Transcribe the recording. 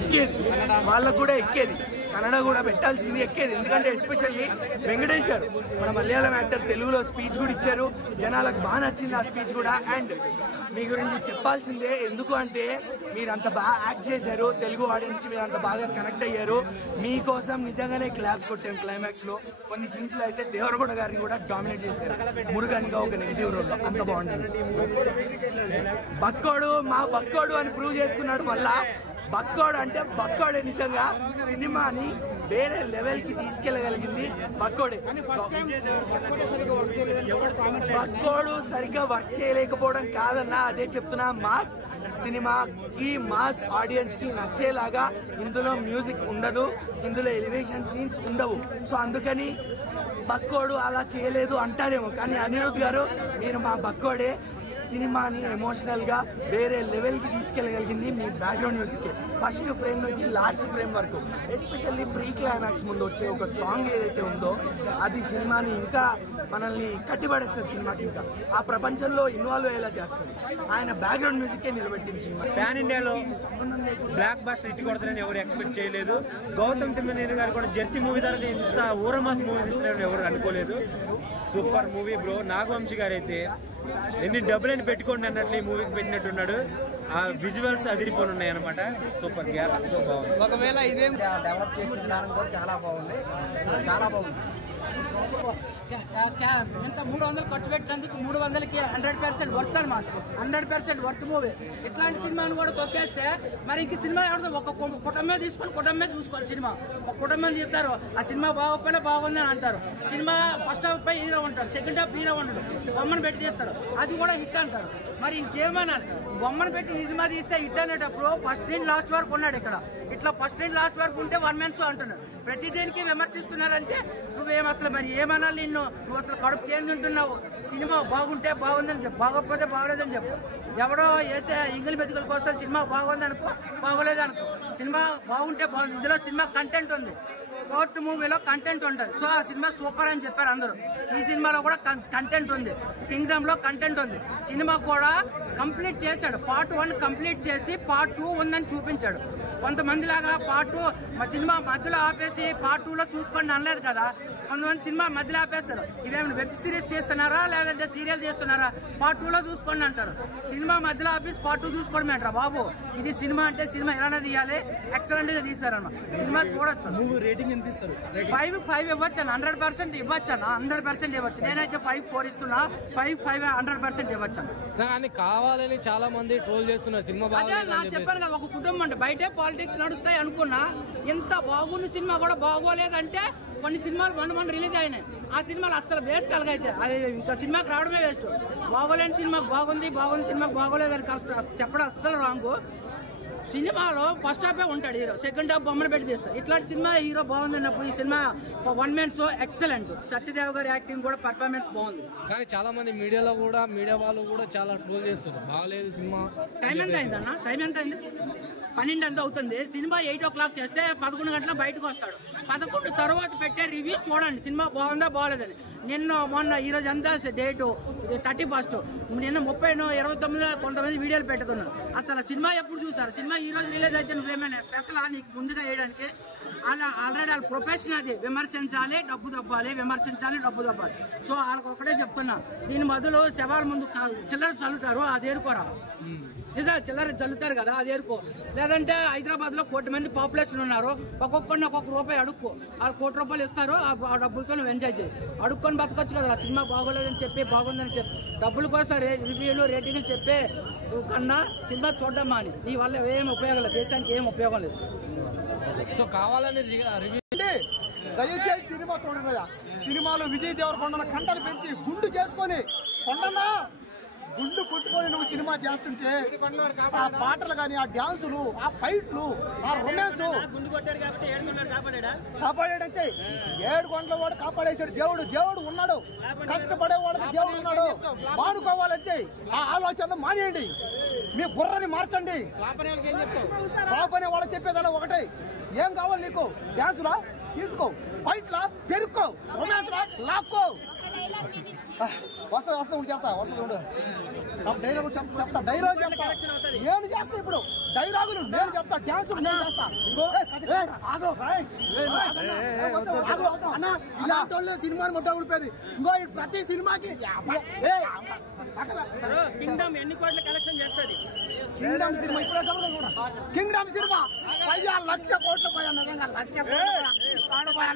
ఎక్కేది, వాళ్ళకు కూడా ఎక్కేది, కన్నడ కూడా పెట్టాల్సింది ఎక్కేది. ఎందుకంటే ఎస్పెషల్లీ వెంకటేష్ గారు మన మలయాళం యాక్టర్ తెలుగులో స్పీచ్ కూడా ఇచ్చారు, జనాలకు బాగా నచ్చింది ఆ స్పీచ్ కూడా. అండ్ మీ గురించి చెప్పాల్సిందే, ఎందుకు అంటే మీరు అంత బాగా యాక్ట్ చేశారు, తెలుగు ఆడియన్స్కి మీరు అంత బాగా కనెక్ట్ అయ్యారు. మీకోసం నిజంగానే క్లాప్స్ కొట్టాం క్లైమాక్స్లో. కొన్ని సీన్స్లో అయితే దేవరకొండ గారిని కూడా డామినేట్ చేశారు మురుగన్గా ఒక నెగిటివ్ రోల్లో, అంత బాగుంటుంది. బక్కోడు మా బక్కోడు అని ప్రూవ్ చేసుకున్నాడు. మళ్ళా బక్కోడు అంటే బక్కోడే, నిజంగా సినిమాని వేరే లెవెల్కి తీసుకెళ్ళగలిగింది బక్కోడే. బక్కోడు సరిగ్గా వర్క్ చేయలేకపోవడం కాదన్నా, అదే చెప్తున్నా. మాస్ సినిమాకి మాస్ ఆడియన్స్కి నచ్చేలాగా ఇందులో మ్యూజిక్ ఉండదు, ఇందులో ఎలివేషన్ సీన్స్ ఉండవు. సో అందుకని బక్కోడు అలా చేయలేదు అంటారేమో, కానీ అనిరుద్ధ్ గారు మీరు మా బక్కోడే. సినిమాని ఎమోషనల్గా వేరే లెవెల్కి తీసుకెళ్ళగలిగింది మీ బ్యాక్గ్రౌండ్ మ్యూజిక్. ఫస్ట్ ఫ్రేమ్ నుంచి లాస్ట్ ఫ్రేమ్ వరకు, ఎస్పెషల్లీ ప్రీ క్లైమాక్స్ ముందు వచ్చే ఒక సాంగ్ ఏదైతే ఉందో అది సినిమాని ఇంకా మనల్ని కట్టిపడేస్తుంది. సినిమాకి ఇంకా ఆ ప్రపంచంలో ఇన్వాల్వ్ అయ్యేలా చేస్తుంది. ఆయన బ్యాక్గ్రౌండ్ మ్యూజికే నిలబెట్టింది సినిమా. ప్యాన్ ఇండియాలో బ్లాక్ బస్టర్ హిట్ కొడతారని ఎవరు ఎక్స్పెక్ట్ చేయలేదు. గౌతమ్ తిమ్మనేని గారు కూడా జెర్సీ మూవీ తర్వాత ఇంత ఊరమాస్ మూవీ తీస్తున్నారని ఎవరు అనుకోలేదు. Super movie bro. నాగవంశీ గారు అయితే ఎన్ని డబ్బులని పెట్టుకోండి అన్నట్లు ఈ మూవీకి పెట్టినట్టున్నాడు. ఆ విజువల్స్ అదిరిపోయి ఉన్నాయి అనమాట. సూపర్ గ్యాప్ బాగుంది. ఒకవేళ ఇదే డెవలప్ చేసిన విధానం కూడా చాలా బాగుంది, చాలా బాగుంది. ఎంత 300 ఖర్చు పెట్టినందుకు 300కి 100% వర్త్ అనమాట. 100% వర్త్ మూవీ. ఇట్లాంటి సినిమాను కూడా తొక్కేస్తే మరి ఇంక సినిమా ఎవరిదో ఒక కుటుంబమే తీసుకొని కుటుంబమే చూసుకోవాలి. సినిమా ఒక కుటుంబం తీస్తారు, ఆ సినిమా బాగోపోయినా బాగుంది అని అంటారు. సినిమా ఫస్ట్ హాఫ్ పై హీరో ఉంటారు, సెకండ్ హాఫ్ హీరో ఉండడు, బొమ్మను పెట్టి తీస్తారు, అది కూడా హిట్ అంటారు. మరి ఇంకేమన్నా బొమ్మను పెట్టి సినిమా తీస్తే హిట్ అనేటప్పుడు ఫస్ట్ నుంచి లాస్ట్ వరకు ఉన్నాడు ఇక్కడ. ఇట్లా ఫస్ట్ నుంచి లాస్ట్ వరకు ఉంటే 1 man show అంటున్నారు. ప్రతి దేనికి విమర్శిస్తున్నారంటే నువ్వేం అసలు మరి ఏమనాలి నిన్ను? నువ్వు అసలు కడుపు ఏం తింటున్నావు? సినిమా బాగుంటే బాగుందని చెప్పు, బాగోకపోతే బాగోలేదని చెప్పు. ఎవడో వేసే ఇంగిలి మెతుకుల కోసం సినిమా బాగుంది అనుకో, బాగోలేదు అనుకో. సినిమా బాగుంటే బాగుంది. ఇందులో సినిమా కంటెంట్ ఉంది, కోర్టు మూవీలో కంటెంట్ ఉంటుంది. సో ఆ సినిమా సూపర్ అని చెప్పారు అందరూ. ఈ సినిమాలో కూడా కంటెంట్ ఉంది, కింగ్డమ్ లో కంటెంట్ ఉంది. సినిమా కూడా కంప్లీట్ చేశాడు. పార్ట్ 1 కంప్లీట్ చేసి పార్ట్ 2 ఉందని చూపించాడు. కొంతమంది లాగా పార్ట్ 2 మా సినిమా మధ్యలో ఆపేసి పార్ట్ 2లో చూసుకోండి అనలేదు కదా. కొంతమంది సినిమా మధ్యలో ఆపేస్తారు. ఇవేమైనా వెబ్ సిరీస్ చేస్తున్నారా లేదంటే సీరియల్ చేస్తున్నారా? పార్ట్ 2లో చూసుకోండి అంటారు. సినిమా మధ్యలో ఆపేసి పార్ట్ 2 చూసుకోవడం ఏంట్రా బాబు? ఇది సినిమా అంటే సినిమా ఎలానే తీయాలి, ఎక్సలెంట్ గా తీసారన్నమాట. సినిమా చూడొచ్చు. మూవీ రేటింగ్ ఎంత ఇస్తారు? 5 ఇవ్వచ్చు, 100% ఇవ్వచ్చు, 100% ఇవ్వచ్చు. నేనైతే 5 ఇస్తున్నా. 5 100% ఇవ్వచ్చు. కానీ కావాలని చాలా మంది ట్రోల్ చేస్తున్నారు సినిమా. అదే నా చెప్పాను కదా, ఒక కుటుంబం అంటే బయటే పాలిటిక్స్ నడుస్తాయి అనుకున్నా. ఎంత బాగున్న సినిమా కూడా బాగోలేదంటే కొన్ని సినిమాలు 1 రిలీజ్ అయినాయి. ఆ సినిమాలు అసలు వేస్ట్ అలాగైతే అవి ఇంకా సినిమాకి రావడమే వేస్ట్. బాగోలేని సినిమాకి బాగుంది, బాగుంది సినిమాకి బాగోలేదని చెప్పడం అస్సలు రాంగు. సినిమాలో ఫస్ట్ హాఫే ఉంటాడు హీరో, సెకండ్ హాఫ్ బొమ్మను పెట్టి తీస్తాడు. ఇట్లాంటి సినిమా హీరో బాగుంది అన్నప్పుడు ఈ cinema 1 man show excellent. Satyadev గారి యాక్టింగ్ కూడా పర్ఫార్మెన్స్ బాగుంది. కానీ చాలా మంది మీడియాలో కూడా మీడియా వాళ్ళు కూడా చాలా ట్రోల్ చేస్తారు, బాగాలేదు సినిమా. టైం ఎంత అయింది అన్న? టైం ఎంత అయింది? 12 ఎంత అవుతుంది. సినిమా 8 o'clock చేస్తే 11 గంటల బయటకు వస్తాడు. 11 తర్వాత పెట్టే రివ్యూస్ చూడండి, సినిమా బాగుందా బాగోలేదని. మొన్న ఈరోజు ఎంత డేటు? 31. నిన్న 30, 29 కొంతమంది వీడియోలు పెట్టుకున్నారు. అసలు సినిమా ఎప్పుడు చూసారు? సినిమా ఈ రోజు రిలీజ్ అయితే నువ్వేమైనా స్పెషల్ నీకు ముందుగా వేయడానికి? అలా ఆల్రెడీ వాళ్ళ ప్రొఫెషన్ అది. విమర్శించాలి, డబ్బు దబ్బాలి, విమర్శించాలి, డబ్బు దబ్బాలి. సో వాళ్ళకి ఒకటే చెప్తున్నా, దీని బదులు శవాల ముందు చిల్లర చల్లుతారు, అది ఏరుకోరా. నిజంగా చిల్లర చల్లుతారు కదా, అది ఏరుకో. లేదంటే హైదరాబాద్ లో 1 కోటి మంది పాపులేషన్ ఉన్నారు, ఒక్కొక్కరిని ₹1 అడుక్కో. ఆ ₹1 ఇస్తారు, ఆ డబ్బులతో నువ్వు ఎంజాయ్ చేయి. అడుక్కొని బతకొచ్చు కదా. సినిమా బాగోలేదని చెప్పి బాగుందని చెప్పి డబ్బుల కోసం రివ్యూలు రేటింగ్లు చెప్పే కన్నా సినిమా చూడడం మాని. నీ వల్ల ఏం ఉపయోగం లేదు, దేశానికి ఏం ఉపయోగం లేదు. సో కావాలని రివ్యూ దయచేసి సినిమా చూడండి. సినిమాలో విజయ్ దేవరకొండ కంటలు పెంచి గుండు చేసుకొని కొండన్నా గుండు కొట్టుకొని నువ్వు సినిమా చేస్తుంటే ఆ పాటలు కానీ, ఆ డాన్సులు, ఆ ఫైట్లు, ఆ రొమాన్స్ కాపాడాడంతే. 7 గంటల వాడు కాపాడేశాడు. దేవుడు ఉన్నాడు, కష్టపడే వాళ్ళకి దేవుడు ఉన్నాడు. మానుకోవాలంతే. ఆ ఆలోచన మానేయండి, మీ బుర్రని మార్చండి. పాపనే వాళ్ళు చెప్పేదలా ఒకటే. ఏం కావాలి నీకు? డాన్సులా? తీసుకో, ఫైట్ లా పెరుక్కో, రొమాన్స్ లా లాక్కో. వస్తా ఉండు చెప్తా, ఉండు డైలాగ్ చెప్తా, డైలాగ్ చెప్తా. నేను చేస్తా ఇప్పుడు డైలాగులు, నేను చెప్తా, డాన్సులు నేను చేస్తా. అన్న ఇలాంటి వాళ్ళే సినిమాని ముద్ద ఊడిపోయేది. ఇంకో ప్రతి సినిమాకి కింగ్డమ్ ఎన్ని కోట్ల కలెక్షన్ చేస్తుంది? కింగ్డమ్ సినిమా ఇప్పుడే కూడా కింగ్డమ్ సినిమా 1,00,000 కోట్లు పోయా, నిజంగా 1,00,000 కోట్లు పోయా.